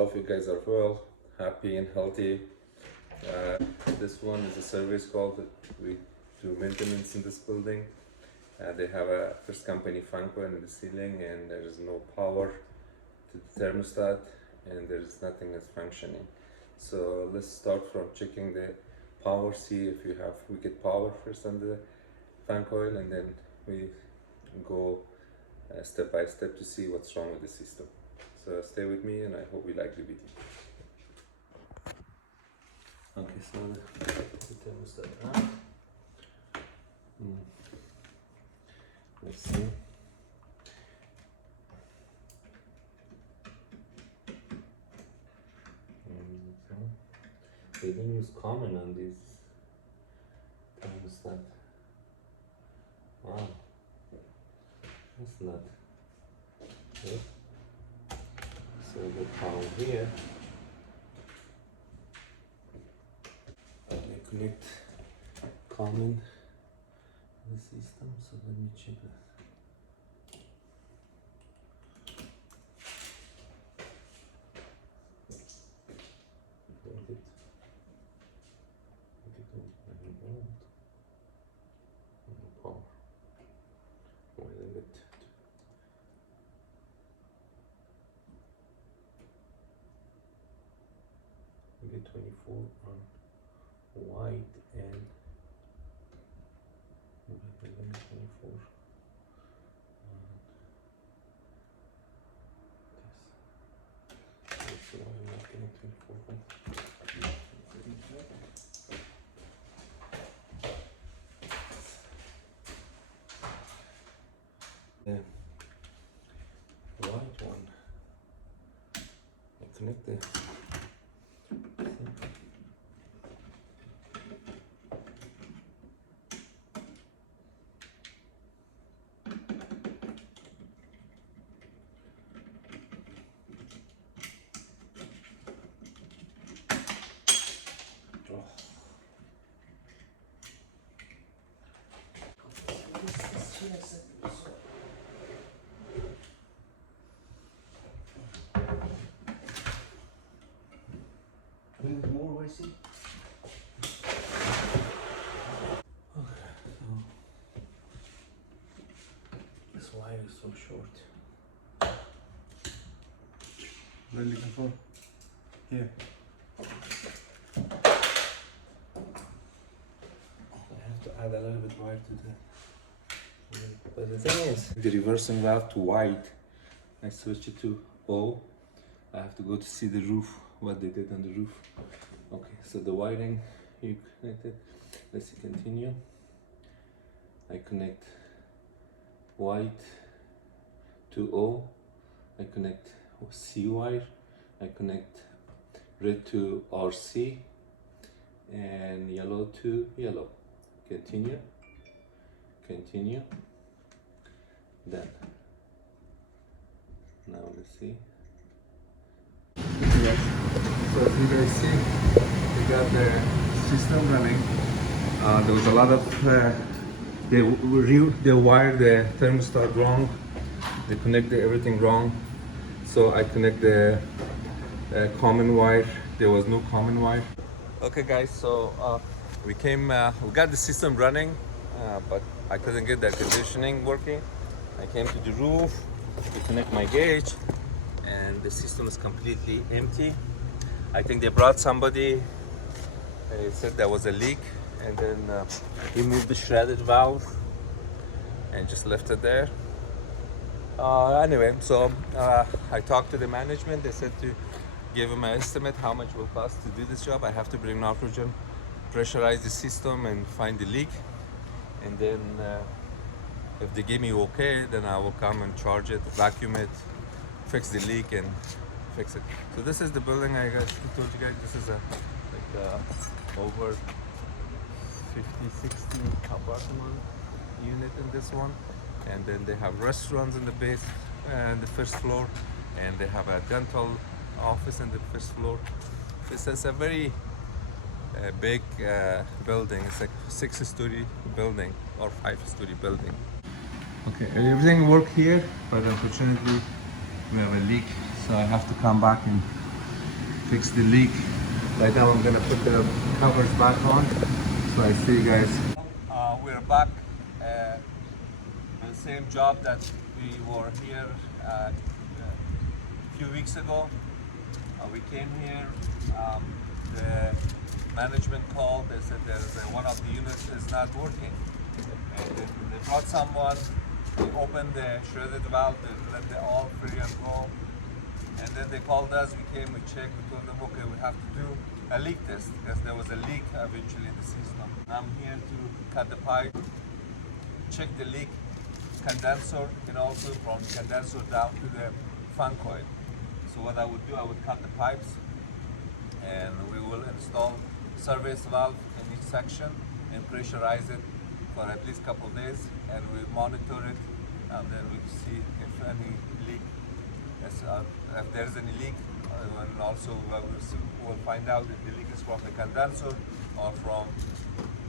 all of you guys are well, happy and healthy. This one is a service call that we do maintenance in this building. They have a first company fan coil in the ceiling, and there is no power to the thermostat, and there is nothing that's functioning. So let's start from checking the power, see if you have wicked power first on the fan coil, and then we go step by step to see what's wrong with the system. So stay with me, and I hope you like the video. Okay, so the thermostat on. Let's see. They didn't use common on this thermostat. Wow, that's not good. So the power here. I connect common to the system. So let me check that. Maybe 24 on white and 24 on this. Let's see why I'm not getting 24 on. The white one, I connect the more, I see. Okay, so this wire is so short. What are you looking for? Here. I have to add a little bit wire to the. But the thing is, the reversing valve to white, I switch it to O. I have to go to see the roof, what they did on the roof. Okay, so the wiring you connected. Let's see, continue. I connect white to O. I connect C wire. I connect red to RC and yellow to yellow. Continue. Continue. Then. Now let's see. Yes. So as you guys see, we got the system running. There was a lot of they wired the thermostat wrong. They connected everything wrong. So I connect the common wire. There was no common wire. Okay, guys. So we got the system running, but I couldn't get the air conditioning working. I came to the roof to connect my gauge, and the system is completely empty. I think they brought somebody. They said there was a leak, and then he moved the shredded valve and just left it there. Anyway, so I talked to the management. They said to give them an estimate how much it will cost to do this job. I have to bring nitrogen, pressurize the system, and find the leak, and then if they give me okay, then I will come and charge it, vacuum it, fix the leak, and fix it. So this is the building I told you guys. This is over 50-60 apartment unit in this one, and then they have restaurants in the base and the first floor, and they have a dental office in the first floor. This is a very big building. It's like 6-story building or 5-story building. Okay, everything worked here, but unfortunately we have a leak, so I have to come back and fix the leak. Right now I'm gonna put the covers back on. So I see you guys. We're back the same job that we were here a few weeks ago. We came here, the management called, they said there's one of the units is not working. And they brought someone, they opened the shredded valve, they let the all free and go. And then they called us, we came, we checked, we told them, okay, we have to do a leak test because there was a leak eventually in the system. I'm here to cut the pipe, check the leak, condenser, and also from condenser down to the fan coil. So what I would do, I would cut the pipes and we will install service valve in each section and pressurize it for at least a couple of days, and we monitor it, and then we see if any leak, if there's any leak, and also we'll find out if the leak is from the condenser or from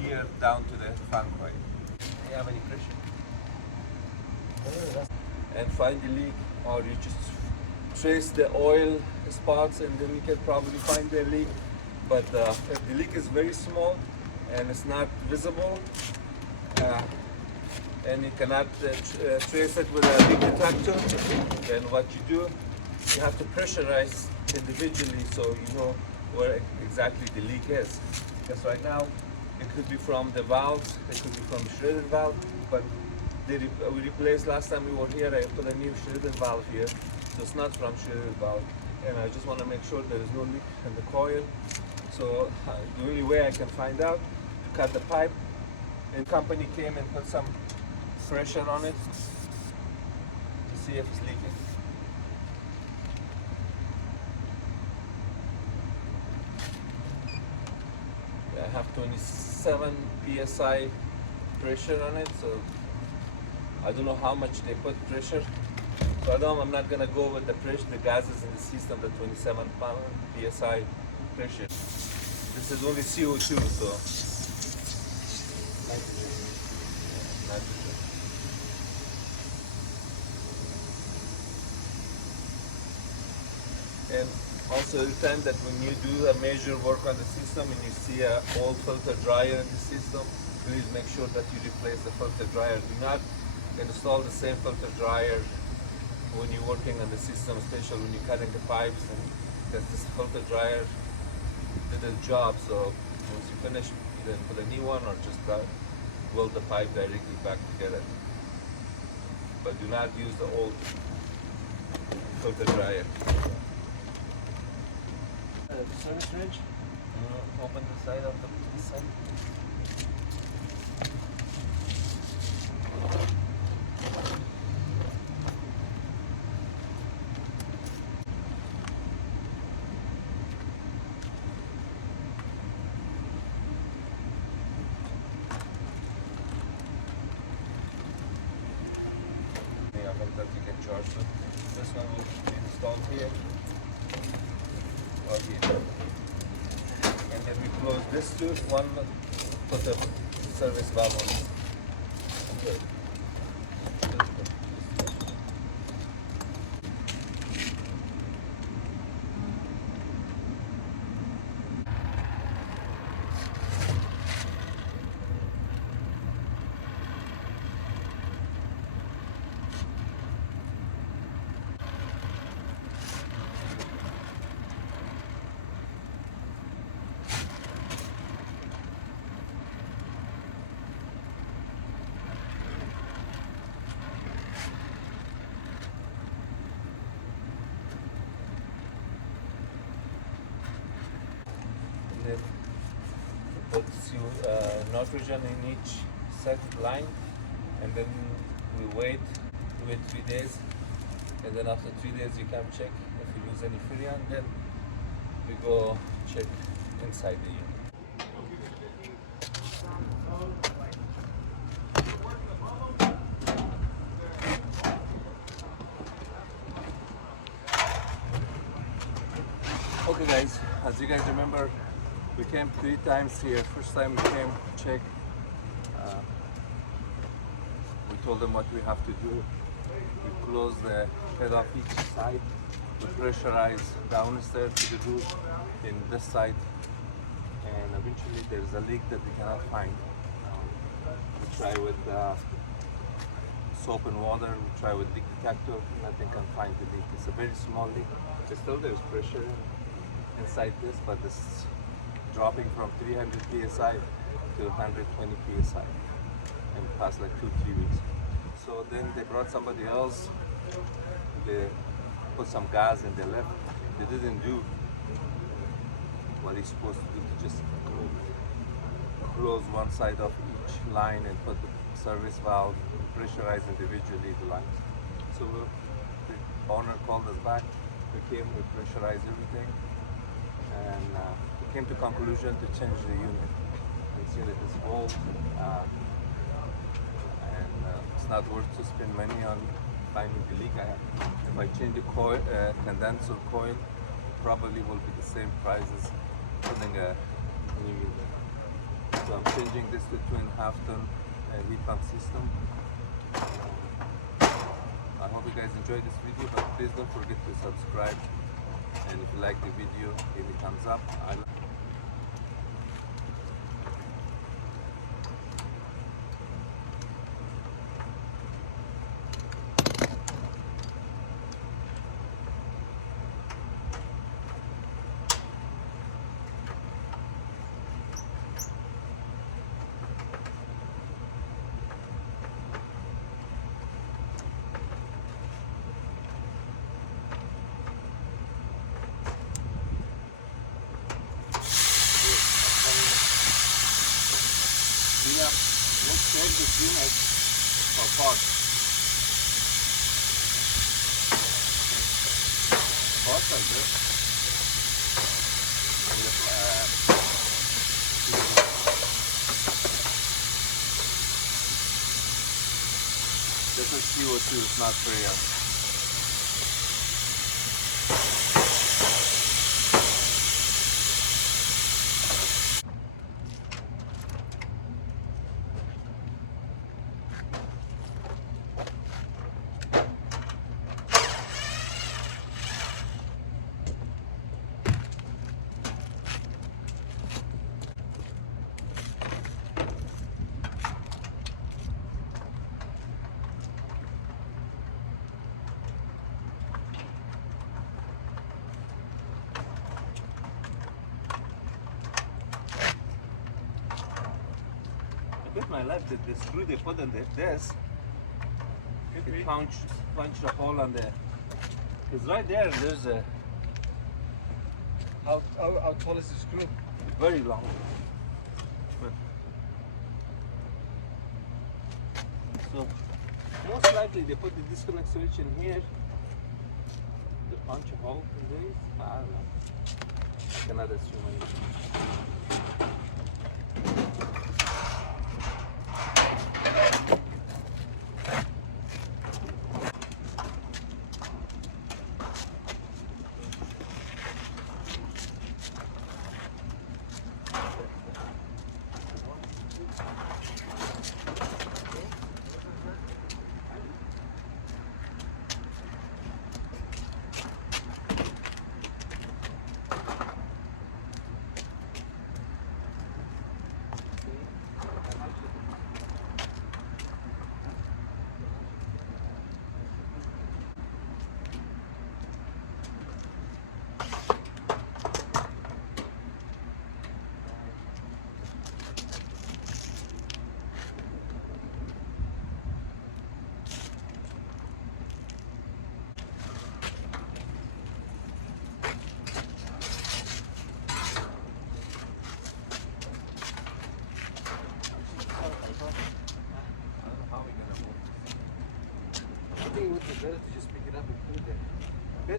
here down to the fan coil. Do you have any pressure? And find the leak, or you just trace the oil spots and then you can probably find the leak. But if the leak is very small and it's not visible, and you cannot trace it with a leak detector, then what you do, you have to pressurize individually so you know where exactly the leak is. Because right now it could be from the valves, it could be from the shredded valve, but we replaced, last time we were here, I put a new shredded valve here, so it's not from shredded valve. And I just want to make sure there is no leak in the coil. So the only way I can find out, to cut the pipe, and company came and put some pressure on it to see if it's leaking. I have 27 psi pressure on it, so I don't know how much they put pressure. So I'm not gonna go with the pressure, the gases in the system, the 27 psi pressure. This is only CO2, so nitrogen. And also the time that when you do a major work on the system and you see an old filter dryer in the system, please make sure that you replace the filter dryer. Do not install the same filter dryer when you're working on the system, especially when you're cutting the pipes, and because this filter dryer did the job. So once you finish, either put a new one or just weld the pipe directly back together. But do not use the old filter dryer. Service ridge? Open the side of the side. That you can charge. So this one will be installed here or here. And then we close this tooth, one put the service valve on it. Okay. Then put nitrogen in each set line, and then we wait 3 days, and then after 3 days you can check if you lose any freon, then we go check inside the unit. Okay guys, as you guys remember, we came 3 times here. First time we came, check. We told them what we have to do. We close the head off each side to pressurize downstairs to the roof in this side, and eventually there's a leak that we cannot find. We try with soap and water, we try with leak detector, nothing can find the leak. It's a very small leak. Still there's pressure inside this, but this is dropping from 300 psi to 120 psi in the past like 2-3 weeks. So then they brought somebody else, they put some gas and they left. They didn't do what he's supposed to do, to just close one side of each line and put the service valve, pressurize individually the lines. So the owner called us back, we came, we pressurized everything, and we came to conclusion to change the unit. This unit is old, and it's not worth to spend money on finding the leak. If I change the coil, condenser coil, probably will be the same price as putting a new unit. So I'm changing this to 2.5 ton heat pump system. I hope you guys enjoyed this video, but please don't forget to subscribe, and if you like the video, give me a thumbs up. Yeah, let's check this unit for parts. Parts are good. This is CO2, it's not freon. With my life, the screw they put on this, it punch a hole on the. It's right there. There's a. How tall is the screw? Very long. But so most likely they put the disconnect switch in here. They punch a hole in this. I don't know. I cannot assume anything. I think it would be better to just pick it up and put it there.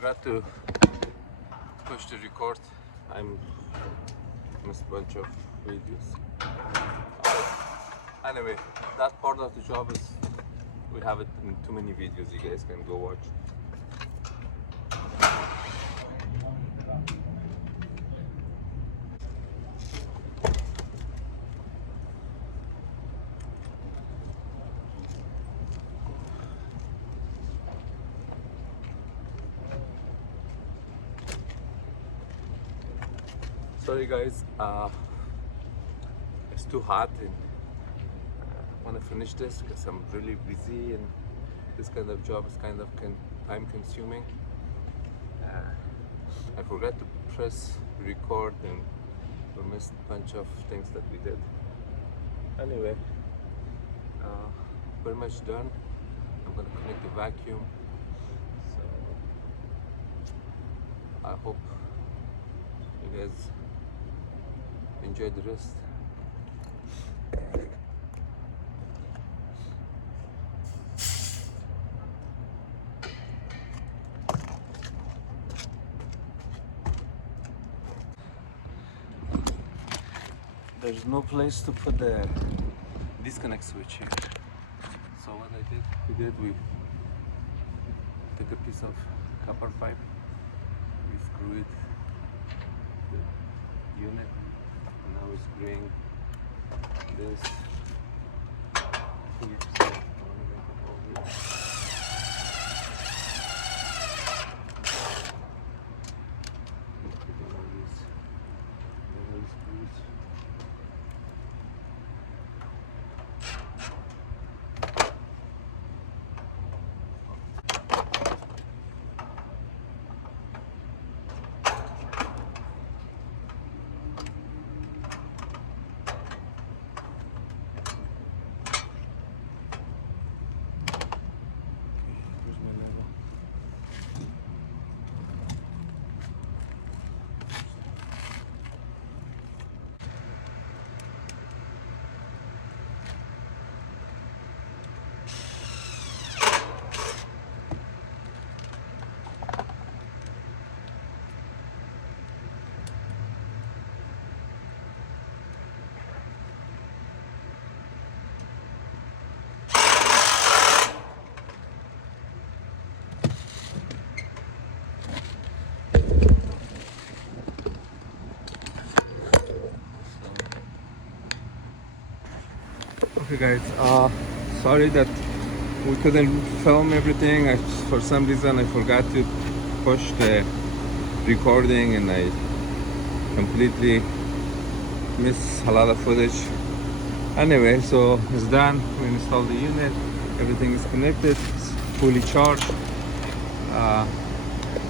forgot to push the record. I missed a bunch of videos. Anyway, that part of the job is we have it in too many videos. You guys can go watch. Sorry guys, it's too hot and I want to finish this because I'm really busy and this kind of job is kind of time consuming. I forgot to press record and we missed a bunch of things that we did. Anyway, pretty much done. I'm going to connect the vacuum. So I hope you guys enjoy the rest. There's no place to put the disconnect switch here. So what we took a piece of copper pipe, we screw it to the unit. Now we're screwing this here. Okay guys, sorry that we couldn't film everything. For some reason I forgot to push the recording and I completely missed a lot of footage. Anyway, so it's done. We installed the unit, everything is connected, it's fully charged.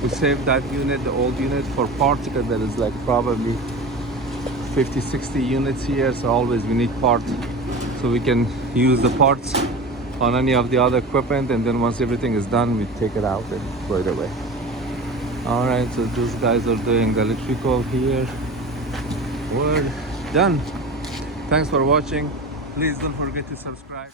We saved that unit, the old unit, for parts because there is like probably 50-60 units here, so always we need parts so we can use the parts on any of the other equipment, and then once everything is done we take it out and throw it away. All right, so those guys are doing the electrical here. We're done. Thanks for watching. Please don't forget to subscribe.